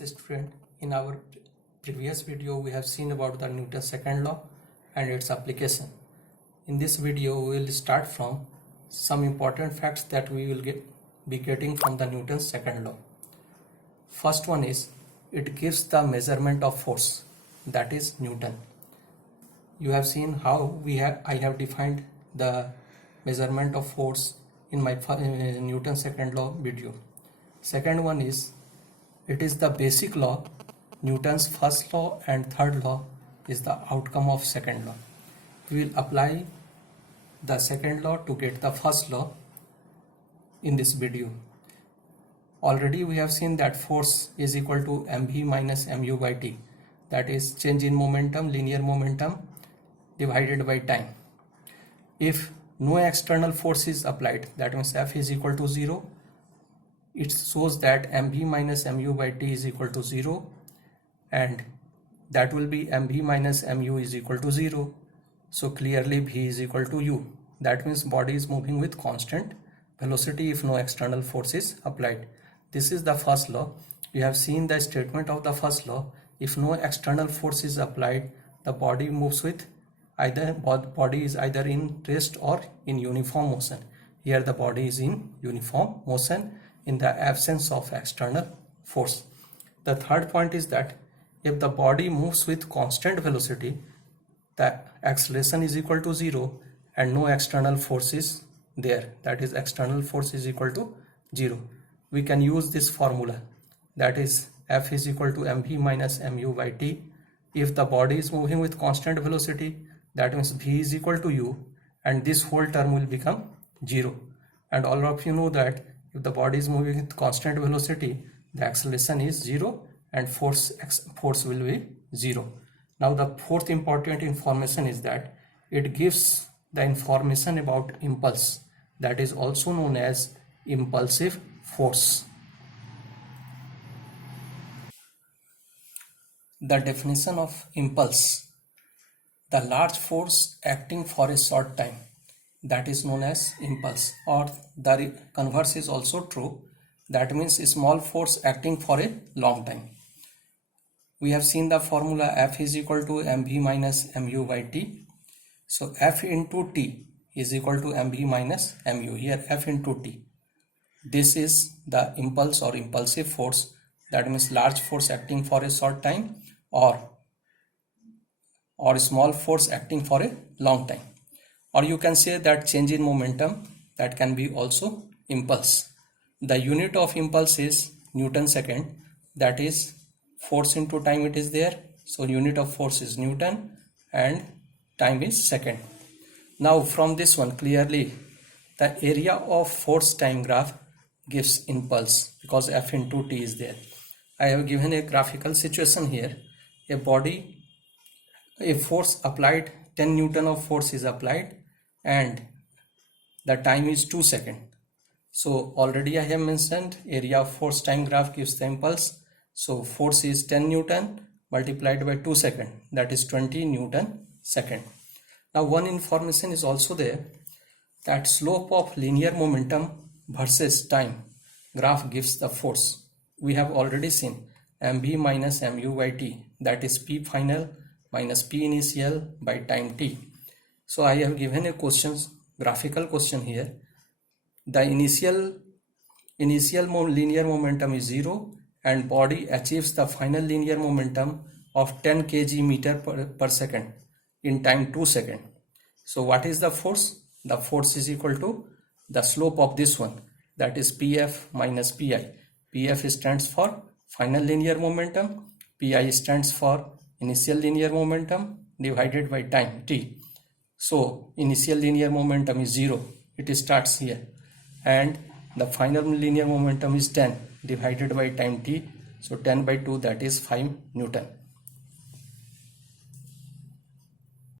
Yes, student, in our previous video we have seen about the Newton's second law and its application. In this video we will start from some important facts that we will be getting from the Newton's second law. First one is it gives the measurement of force, that is Newton. You have seen how I have defined the measurement of force in my Newton's second law video. Second one is it is the basic law. Newton's first law and third law is the outcome of second law. We will apply the second law to get the first law in this video. Already we have seen that force is equal to mv minus mu by t, that is change in momentum, linear momentum divided by time. If no external force is applied, that means F is equal to 0, it shows that mv minus mu by t is equal to 0, and that will be mv minus mu is equal to 0. So clearly v is equal to u. That means body is moving with constant velocity if no external force is applied. This is the first law. You have seen the statement of the first law. If no external force is applied, the body moves with body is either in rest or in uniform motion. Here the body is in uniform motion in the absence of external force. The third point is that if the body moves with constant velocity, the acceleration is equal to 0 and no external force is there, that is external force is equal to 0. We can use this formula, that is F is equal to mv minus mu by t. If the body is moving with constant velocity, that means v is equal to u, and this whole term will become 0. And all of you know that if the body is moving with constant velocity, the acceleration is 0 and force will be 0. Now the fourth important information is that it gives the information about impulse, that is also known as impulsive force. The definition of impulse: the large force acting for a short time, that is known as impulse, or the converse is also true, that means a small force acting for a long time. We have seen the formula F is equal to mv minus mu by t. So F into t is equal to mv minus mu, here F into t. This is the impulse or impulsive force, that means large force acting for a short time or small force acting for a long time. Or you can say that change in momentum, that can be also impulse. The unit of impulse is Newton second, that is force into time it is there. So unit of force is Newton and time is second. Now from this one clearly the area of force time graph gives impulse because F into t is there. I have given a graphical situation here. A force applied, 10 Newton of force is applied and the time is 2 seconds. So already I have mentioned area of force time graph gives the impulse. So force is 10 Newton multiplied by 2 seconds, that is 20 Newton second. Now one information is also there, that slope of linear momentum versus time graph gives the force. We have already seen mv minus mu by t, that is p final minus p initial by time t. So I have given a graphical question here. The initial linear momentum is 0 and body achieves the final linear momentum of 10 kg meter per second in time 2 seconds. So what is the force? The force is equal to the slope of this one, that is pf minus pi. Pf stands for final linear momentum, pi stands for initial linear momentum divided by time t. So initial linear momentum is 0, it starts here, and the final linear momentum is 10 divided by time t. So 10 by 2, that is 5 Newton.